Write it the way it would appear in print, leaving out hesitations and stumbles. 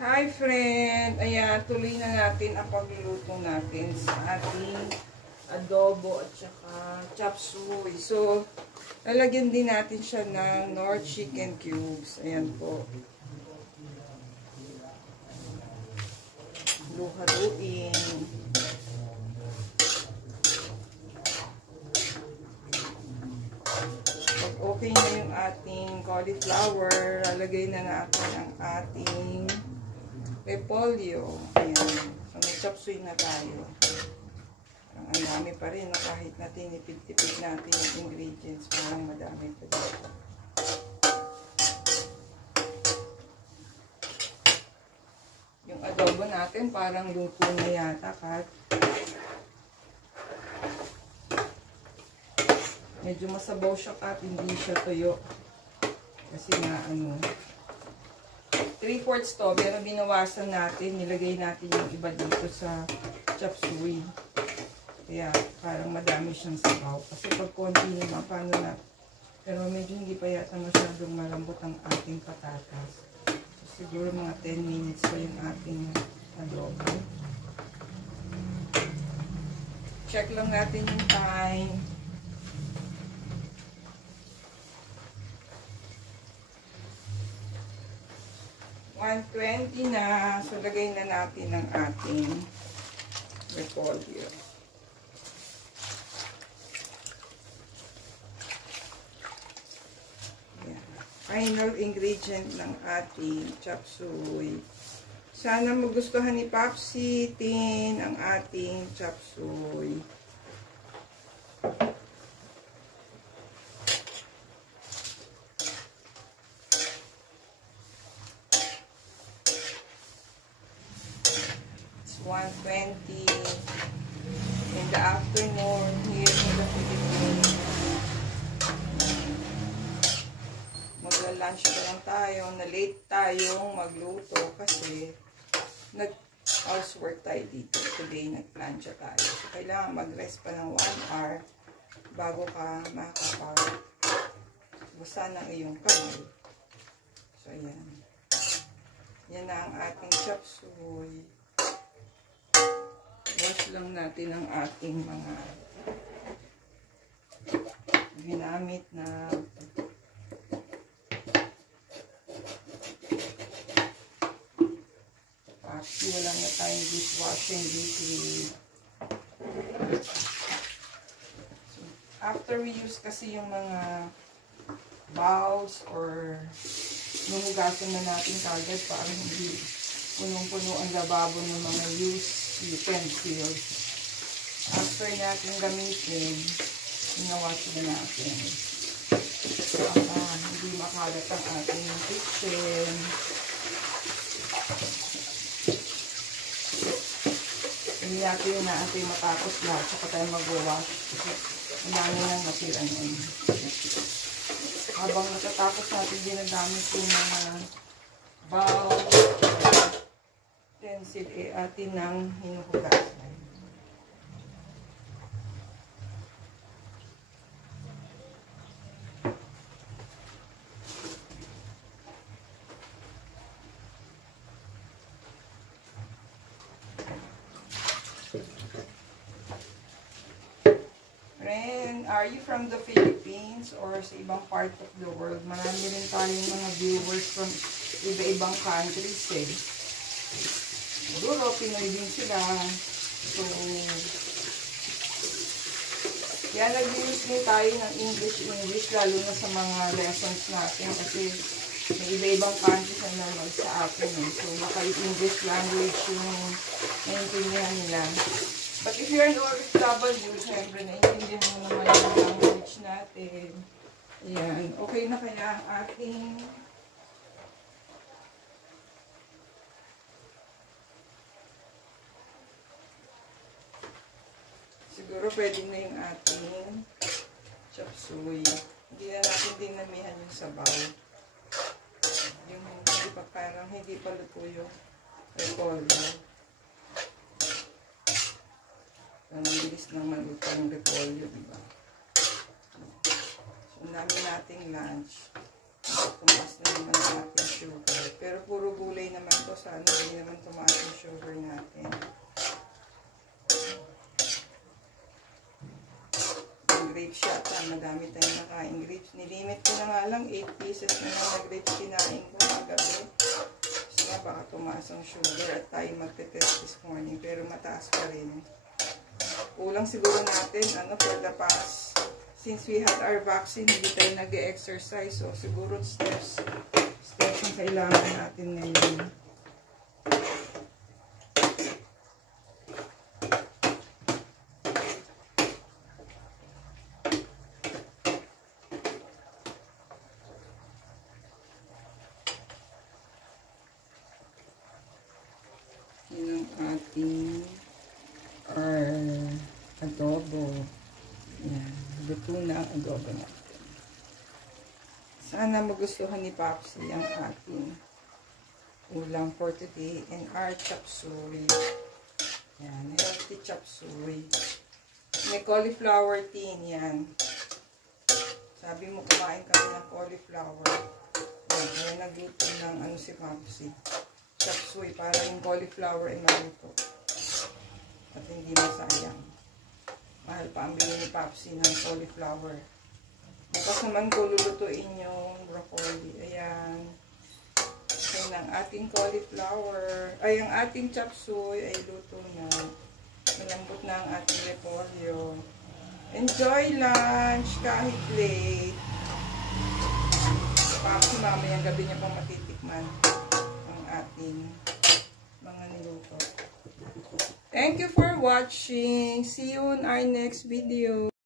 Hi friend! Ayan, tuloy na natin ang pagluluto natin sa ating adobo at saka chop suey. So, lalagyan din natin siya ng Knorr chicken cubes. Ayan po. Haluin. Pag okay na yung ating cauliflower, lalagay na natin ang ating repolyo. Ayan. So, may chop suey na tayo. Ang dami pa rin, no? Kahit na tinipid-tipid natin yung ingredients, parang madami pa dito. Yung adobo natin, parang luto na yata, Kat. Medyo masabaw siya, Kat, hindi siya tuyo. Kasi nga, 3/4 to, pero binawasan natin, nilagay natin yung iba dito sa chop suey. Kaya parang madami siyang sabaw. Kasi pag konti naman, paano na? Pero medyo hindi pa yata masyadong malambot ang ating patatas. So, siguro mga 10 minutes pa yung ating adobo. Check lang natin yung time. $1:20 na. So, lagay na natin ang ating repolyo. Final ingredient ng ating chop suey. Sana magustuhan ni Papsi Tin ang ating chop suey. It's 1:20 in the afternoon here in the Philippines. Lunch na lang tayo, na late tayong magluto kasi nag-housework tayo dito. Today, nag-plancha tayo. So, kailangan mag-rest pa ng 1 hour bago ka makakapag-busa ng iyong kamay. So, ayan. Yan na ang ating chop suey. Wash lang natin ang ating mga ginamit na wala na tayong dishwashing liquid. So, after we use kasi yung mga bowls or nungugasan na natin kagad para hindi punong-puno ang lababo ng mga used utensils. After natin gamitin, inawash na natin. Hindi makalat ang ating kitchen. Hindi natin yung natin matapos lahat. Saka tayo mag-wash. Kasi ang dami nang natira nun. Habang natatapos natin ginagamit yung mga bowl, utensil, atin nang hinuhugasan. Are you from the Philippines or sa ibang part of the world? Marami rin tayong mga viewers from iba-ibang countries eh. Siguro, Pinoy din sila. So, kaya nag-use din tayo ng English, lalo na sa mga lessons natin kasi may iba-ibang countries na naman sa atin eh. So, naka-English language yung naiintindihan nila. But if you're an OFW, syempre, naiintindihan mo naman yung language natin. Ayan. Okay na kaya ang ating siguro pwede na yung ating chop suey. Hindi na natin dinamihan yung sabaw. Yung hindi pa parang hindi pa luto yung repolyo. Ang bilis ng maluto ng repolyo, diba? So, ang dami nating lunch. tumaas na naman ang ating sugar. Pero puro gulay naman to. Sana hindi naman tumaas yung sugar natin. Grapes siya. Madami tayong nakain grapes. Nilimit ko na nga lang 8 pieces na lang na grapes kinain ko kagabi. So nga baka tumaas ang sugar at tayo magte-test this morning. Pero mataas pa rin. Kulang siguro natin for the past. Since we had our vaccine, hindi tayo nag-exercise. So siguro steps yung kailangan natin ngayon. Yun ang ating adobo. Yan. Luto na ang adobo natin. Sana magustuhan ni Popsy ang ating ulam for today and our chop suey. Yan. Healthy chop suey. May cauliflower tin. Yan. Sabi mo kumain kami ng cauliflower. Yan. Kaya nagluto ng si Popsy. Chop suey para yung cauliflower ay maluto. At hindi masayang. Mahal pa ang bili ni Popsy ng cauliflower. Bukas naman ko lulutuin yung broccoli. Ayan. Ayan ang ating cauliflower. Ay, ang ating chop suey ay luto na. Malambot na ang ating repolyo. Enjoy lunch kahit late. Popsy mamayang gabi niya pang matitikman ang ating mga niluto. Thank you for watching. See you in our next video.